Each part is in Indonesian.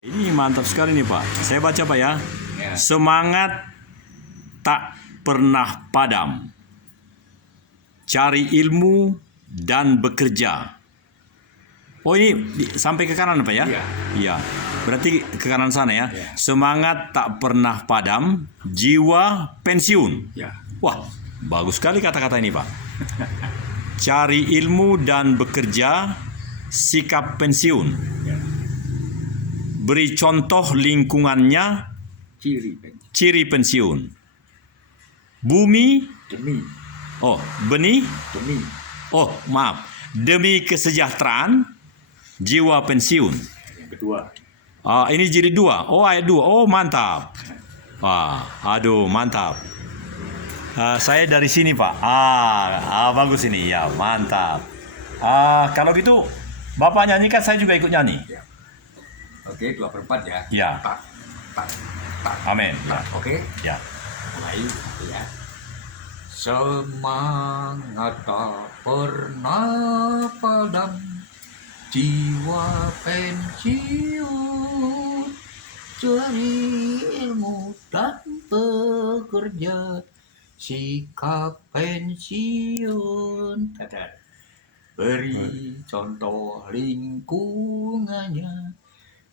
Ini mantap sekali nih Pak. Saya baca Pak ya. Ya. Semangat tak pernah padam. Cari ilmu dan bekerja. Oh ini sampai ke kanan Pak ya? Iya. Iya. Berarti ke kanan sana ya. Iya. Semangat tak pernah padam, jiwa pensiun. Ya. Wah, bagus sekali kata-kata ini Pak. Cari ilmu dan bekerja, sikap pensiun. Ya. Beri contoh lingkungannya, ciri pensiun. Bumi, benih, demi kesejahteraan, jiwa pensiun. Yang kedua. Ini jilid 2. Ayat 2. Mantap. Mantap. Saya dari sini Pak. Bagus ini ya, mantap. Kalau gitu Bapak nyanyikan, saya juga ikut nyanyi. Ya. Oke, 2/4 ya. Ya. Tak. Amin. Tak. Oke. Ya. Mulai ya. Semangat tak pernah padam, jiwa pensiun, cari ilmu dan bekerja, sikap pensiun. Beri contoh lingkungannya,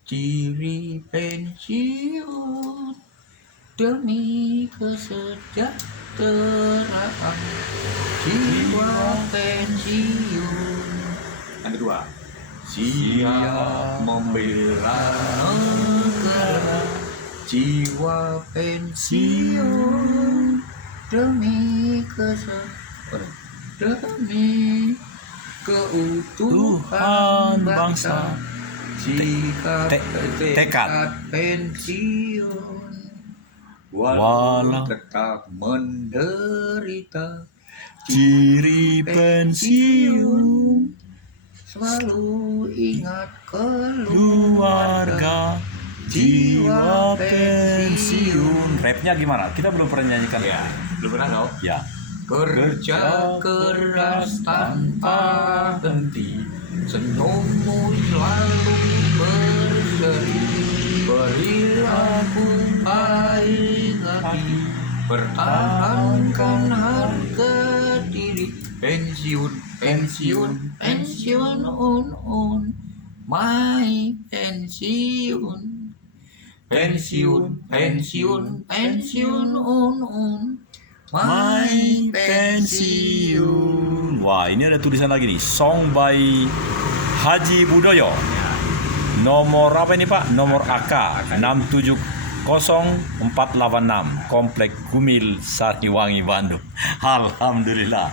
ciri pensiun, demi kesejahteraan, jiwa pensiun. Yang kedua, siap membela negara, jiwa pensiun, demi keutuhan bangsa, sikap tekad pensiun, walau tetap menderita, Ciri pensiun, selalu ingat keluarga, jiwa pensiun. Rapnya gimana? Kita belum pernah nyanyikan. Ya, belum pernah tau? Ya. Kerja keras tanpa henti, senyummu selalu berseri, perilaku baik hati, pertahankan harga diri. Pensiun, my pensiun, My pensiun. Wah, ini ada tulisan lagi nih. Song by Haji Budoyo. Nomor apa ini Pak? Nomor AK 670486, Komplek Gumil, Sariwangi, Bandung. Alhamdulillah.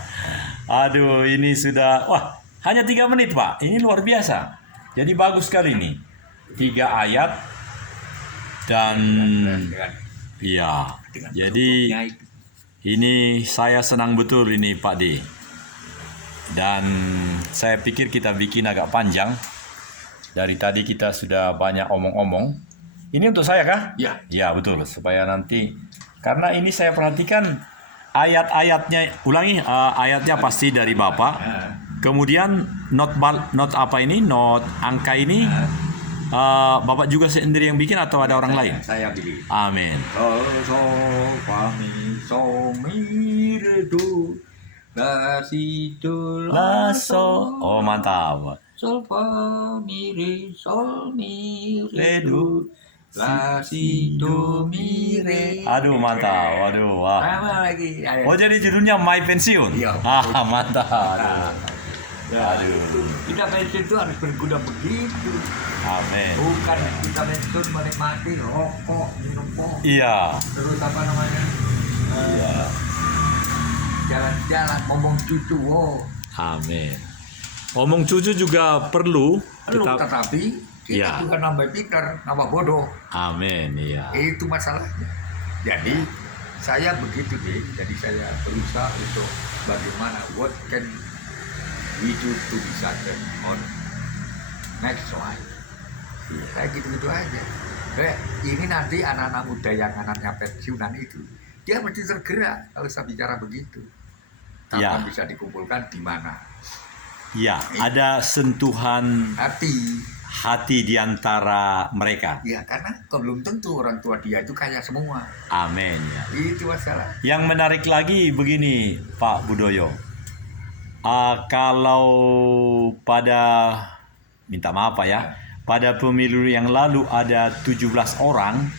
Aduh, ini sudah, hanya 3 menit Pak. Ini luar biasa. Jadi bagus sekali ini. 3 ayat dan jadi ini saya senang betul ini Pak D. Dan saya pikir kita bikin agak panjang. Dari tadi kita sudah banyak omong-omong. Ini untuk saya kah? Ya. Ya betul. Supaya nanti, karena ini saya perhatikan ayat-ayatnya, ayatnya pasti dari Bapak. Kemudian not angka ini Bapak juga sendiri yang bikin atau ada orang lain? Saya bikin. Amin. Mantap. Sol fa mi re sol mi re do la si do mi re. Aduh mantap. Wah. Sama lagi. Jadi judulnya My Pensiun. Iya. Mantap. Aduh. Kita pensiun itu harus berguna begitu. Amin. Bukan kita pensiun menikmati rokok, minum rokok. Iya. Terus apa namanya? Iya. Jalan-jalan ngomong cucu. Amin. Ngomong cucu juga perlu. Tetapi kita juga nambah pintar, nambah bodoh. Amin. Iya. Itu masalahnya. Jadi saya begitu deh. Jadi saya berusaha untuk bagaimana what can we do to be certain on next life. Kayak gitu-gitu aja. Ini nanti anak-anak muda yang anaknya pensiunan itu, dia mesti tergerak kalau saya bicara begitu. Kapan bisa dikumpulkan di mana? Ya, ada sentuhan hati. hati di antara mereka. Ya, karena belum tentu orang tua dia itu kaya semua. Amin. Ya. Itu masalah. Yang menarik lagi begini, Pak Budoyo. Kalau pada, minta maaf Pak ya, pada pemilu yang lalu ada 17 orang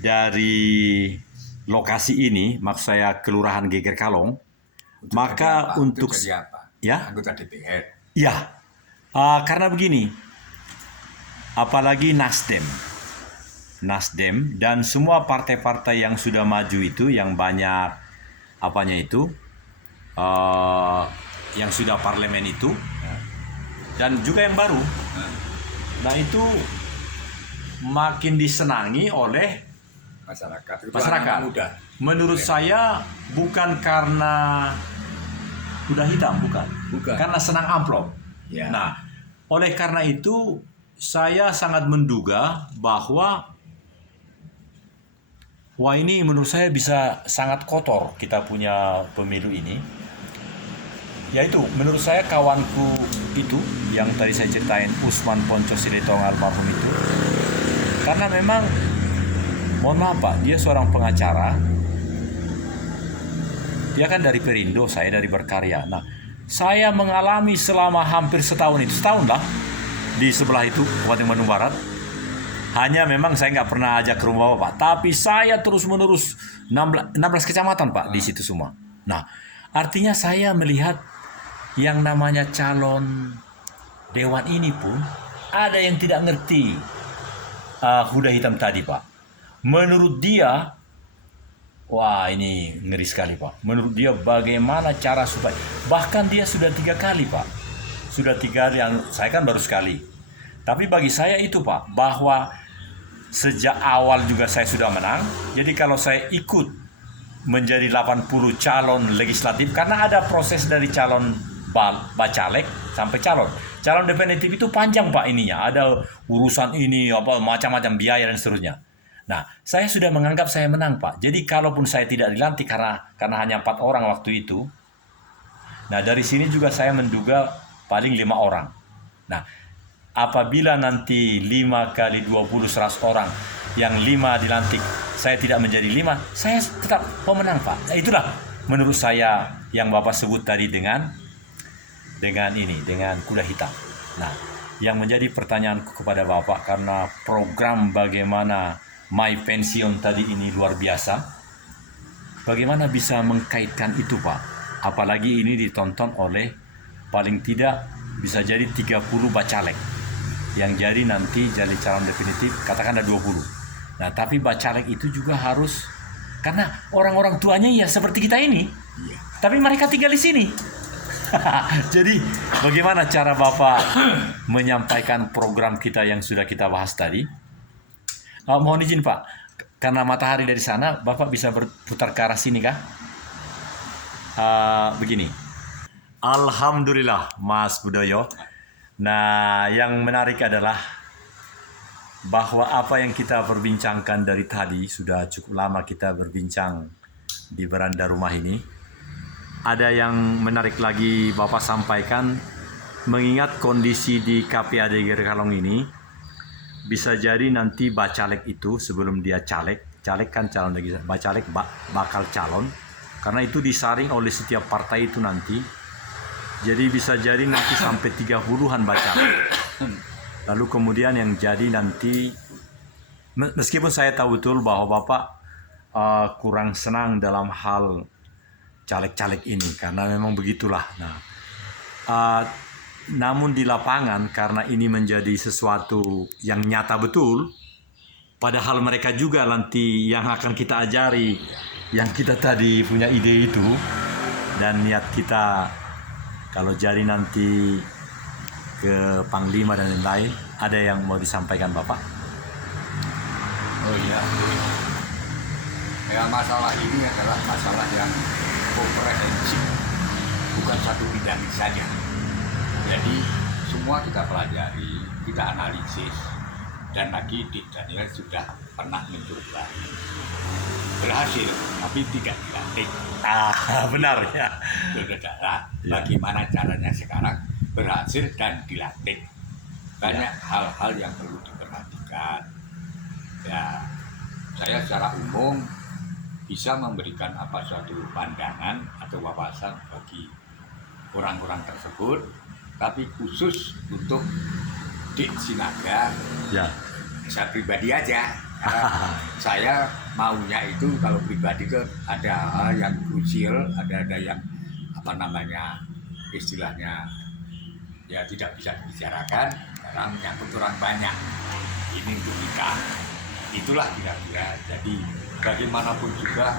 dari lokasi ini, maksud saya Kelurahan Geger Kalong. Untuk Maka jadi apa? untuk jadi apa? ya, Anggota DPR. ya, karena begini, apalagi Nasdem dan semua partai-partai yang sudah maju itu, yang banyak apanya itu, yang sudah parlemen itu, dan juga yang baru. Nah itu makin disenangi oleh Masyarakat. Itu masyarakat. anak muda. Menurut saya bukan karena kuda hitam, bukan. Karena senang amplop. Ya. Nah, oleh karena itu saya sangat menduga bahwa wah ini menurut saya bisa sangat kotor kita punya pemilu ini. Yaitu menurut saya kawanku itu yang tadi saya ceritain, Usman Ponco Siritong almarhum itu, karena memang mohon maaf Pak, dia seorang pengacara, dia kan dari Perindo, saya dari Berkarya. Nah, saya mengalami selama hampir setahun lah di sebelah itu, Kabupaten Bandung Barat. Hanya memang saya nggak pernah ajak ke rumah Bapak, tapi saya terus-menerus 16 kecamatan Pak di situ semua. Nah, artinya saya melihat yang namanya calon dewan ini pun ada yang tidak ngerti kuda hitam tadi Pak. Menurut dia, wah ini ngeri sekali Pak. Menurut dia bagaimana cara supaya, bahkan dia sudah 3 kali Pak. Sudah 3 kali, yang saya kan baru sekali. Tapi bagi saya itu Pak, bahwa sejak awal juga saya sudah menang. Jadi kalau saya ikut menjadi 80 calon legislatif, karena ada proses dari calon bacalek sampai calon. Calon definitif itu panjang Pak ininya. Ada urusan ini, apa macam-macam biaya dan seterusnya. Nah, saya sudah menganggap saya menang Pak. Jadi kalaupun saya tidak dilantik karena hanya 4 orang waktu itu. Nah, dari sini juga saya menduga paling 5 orang. Nah, apabila nanti 5 kali 20 100 orang, yang 5 dilantik, saya tidak menjadi 5, saya tetap pemenang Pak. Nah, itulah menurut saya yang Bapak sebut tadi dengan kuda hitam. Nah, yang menjadi pertanyaanku kepada Bapak, karena program bagaimana My Pension tadi ini luar biasa, bagaimana bisa mengkaitkan itu Pak? Apalagi ini ditonton oleh paling tidak bisa jadi 30 bacalek yang jadi nanti jadi calon definitif, katakan ada 20. Nah, tapi bacalek itu juga harus, karena orang-orang tuanya ya seperti kita ini, tapi mereka tinggal di sini. Jadi bagaimana cara Bapak menyampaikan program kita yang sudah kita bahas tadi? Mohon izin Pak, karena matahari dari sana, Bapak bisa berputar ke arah sini kah? Begini. Alhamdulillah Mas Budoyo. Nah, yang menarik adalah bahwa apa yang kita perbincangkan dari tadi, sudah cukup lama kita berbincang di beranda rumah ini. Ada yang menarik lagi Bapak sampaikan, mengingat kondisi di KPAD Geger Kalong ini, bisa jadi nanti bacalek itu sebelum dia caleg kan calon legislatif, bacalek bakal calon, karena itu disaring oleh setiap partai itu nanti. Jadi bisa jadi nanti sampai 30-an bacalek. Lalu kemudian yang jadi nanti, meskipun saya tahu betul bahwa Bapak kurang senang dalam hal caleg-caleg ini, karena memang begitulah. Nah, namun di lapangan, karena ini menjadi sesuatu yang nyata betul, padahal mereka juga nanti yang akan kita ajari, yang kita tadi punya ide itu, dan niat kita kalau jadi nanti ke Panglima dan lain-lain. Ada yang mau disampaikan Bapak? Oh iya. Ya, masalah ini adalah masalah yang komprehensif, bukan satu bidang saja. Jadi semua kita pelajari, kita analisis, dan lagi di Daniel sudah pernah mencoba. Berhasil, tapi tidak dilantik. Benar ya. Saudara, bagaimana caranya sekarang berhasil dan dilantik? banyak hal-hal yang perlu diperhatikan. Ya, saya secara umum bisa memberikan suatu pandangan atau wawasan bagi orang-orang tersebut, tapi khusus untuk di Sinaga, Ya. saya pribadi aja. Karena saya maunya itu kalau pribadi itu ada hal yang krusial, ada yang istilahnya ya tidak bisa dibicarakan karena menyangkut orang banyak. Ini untuk kita. Itulah kira-kira. Jadi bagaimanapun juga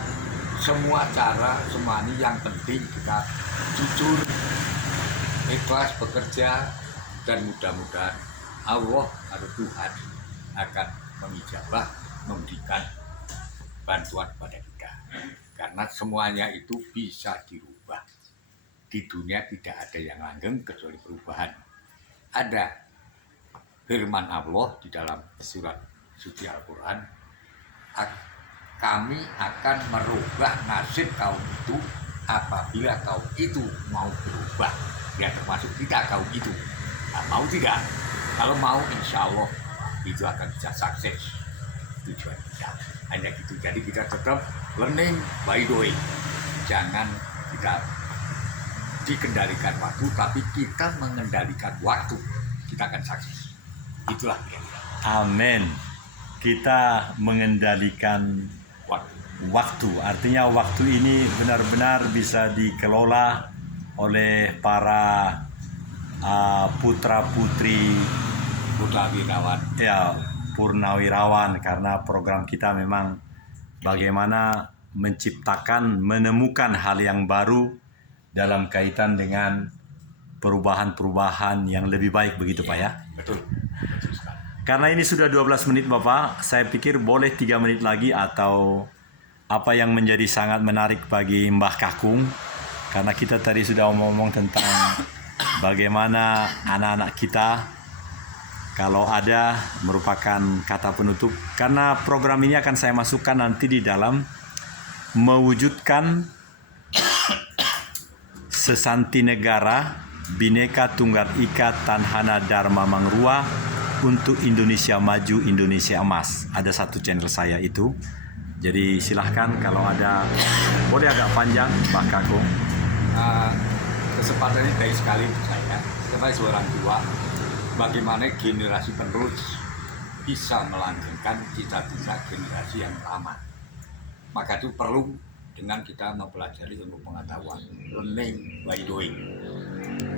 semua cara, semua ini yang penting kita jujur, ikhlas bekerja, dan mudah-mudahan Allah atau Tuhan akan mengijabah, memberikan bantuan kepada kita. Karena semuanya itu bisa dirubah. Di dunia tidak ada yang langgeng kecuali perubahan. Ada firman Allah di dalam surat suci Al-Quran, kami akan merubah nasib kaum itu apabila kaum itu mau berubah. Ya termasuk kita kaum itu. Nah, mau tidak? Kalau mau, insya Allah itu akan bisa sukses tujuan kita. Hanya gitu. Jadi kita tetap learning by doing. Jangan kita dikendalikan waktu, tapi kita mengendalikan waktu. Kita akan sukses. Itulah kira-kira. Amin. Kita mengendalikan waktu. Artinya waktu ini benar-benar bisa dikelola oleh para putra-putri Purnawirawan. ya purnawirawan, karena program kita memang bagaimana menciptakan, menemukan hal yang baru dalam kaitan dengan perubahan-perubahan yang lebih baik, begitu Pak ya? Betul. Betul sekali. Karena ini sudah 12 menit Bapak, saya pikir boleh 3 menit lagi atau apa yang menjadi sangat menarik bagi Mbah Kakung. Karena kita tadi sudah ngomong tentang bagaimana anak-anak kita kalau ada merupakan kata penutup. Karena program ini akan saya masukkan nanti di dalam mewujudkan sesanti negara Bhinneka Tunggal Ika Tanhana Dharma Mangrua untuk Indonesia Maju, Indonesia Emas. Ada satu channel saya itu. Jadi silahkan kalau ada, boleh agak panjang Pak Kakung. Kesempatan ini baik sekali untuk saya sebagai seorang tua, bagaimana generasi penerus bisa melanggengkan cita-cita generasi yang lama. Maka itu perlu dengan kita mempelajari ilmu pengetahuan, learning by doing.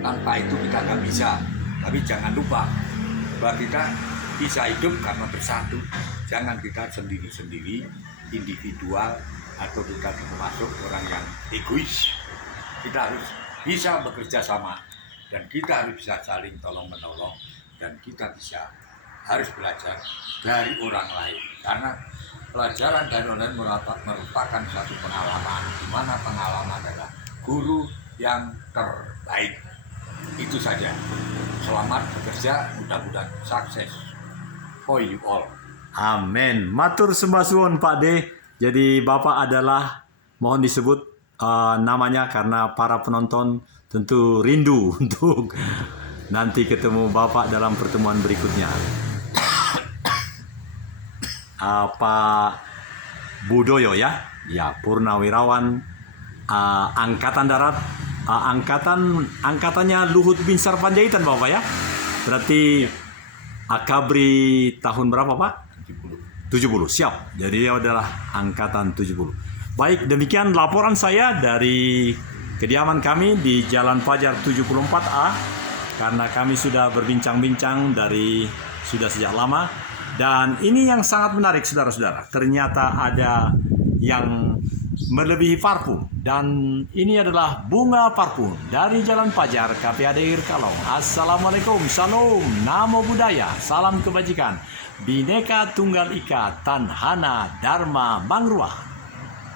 Tanpa itu kita nggak bisa. Tapi jangan lupa bahwa kita bisa hidup karena bersatu. Jangan kita sendiri-sendiri, individual, atau kita termasuk orang yang egois. Kita harus bisa bekerja sama, dan kita harus bisa saling tolong-menolong, dan kita harus belajar dari orang lain. Karena pelajaran dari orang lain merupakan satu pengalaman, di mana pengalaman adalah guru yang terbaik. Itu saja. Selamat bekerja, mudah-mudahan sukses for you all. Amin. Matur sembah suwun Pak D. Jadi Bapak adalah, mohon disebut namanya karena para penonton tentu rindu untuk nanti ketemu Bapak dalam pertemuan berikutnya. Pak Budoyo ya, purnawirawan Angkatan Darat, angkatannya Luhut Binsar Panjaitan Bapak ya. Berarti Akabri tahun berapa Pak? 70, siap. Jadi dia adalah angkatan 70. Baik, demikian laporan saya dari kediaman kami di Jalan Fajar 74A, karena kami sudah berbincang-bincang sudah sejak lama. Dan ini yang sangat menarik saudara-saudara, ternyata ada yang melebihi parfum, dan ini adalah bunga parfum dari Jalan Fajar KPAD Kalong. Assalamualaikum, salam, namo buddhaya, salam kebajikan, Bhinneka Tunggal Ika Tanhana Dharma Mangrua.